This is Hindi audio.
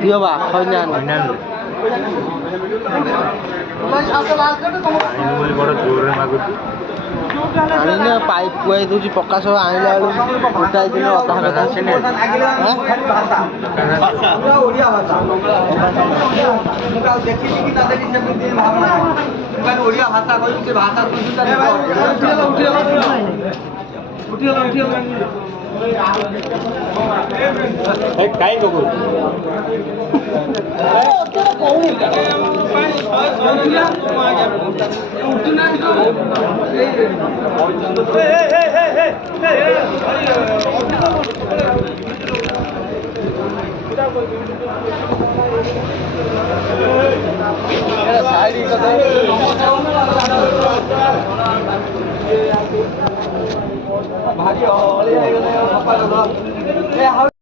दियो बा खैनान आने पाइप कुआई दूची पक्का सब आइला गोटाए दिन अधा कथा ओडिया भाषा देखिली कि ना देखी सेମିତି भावना ओडिया भाषा कहि से भाषा उठिला काई को भाग्य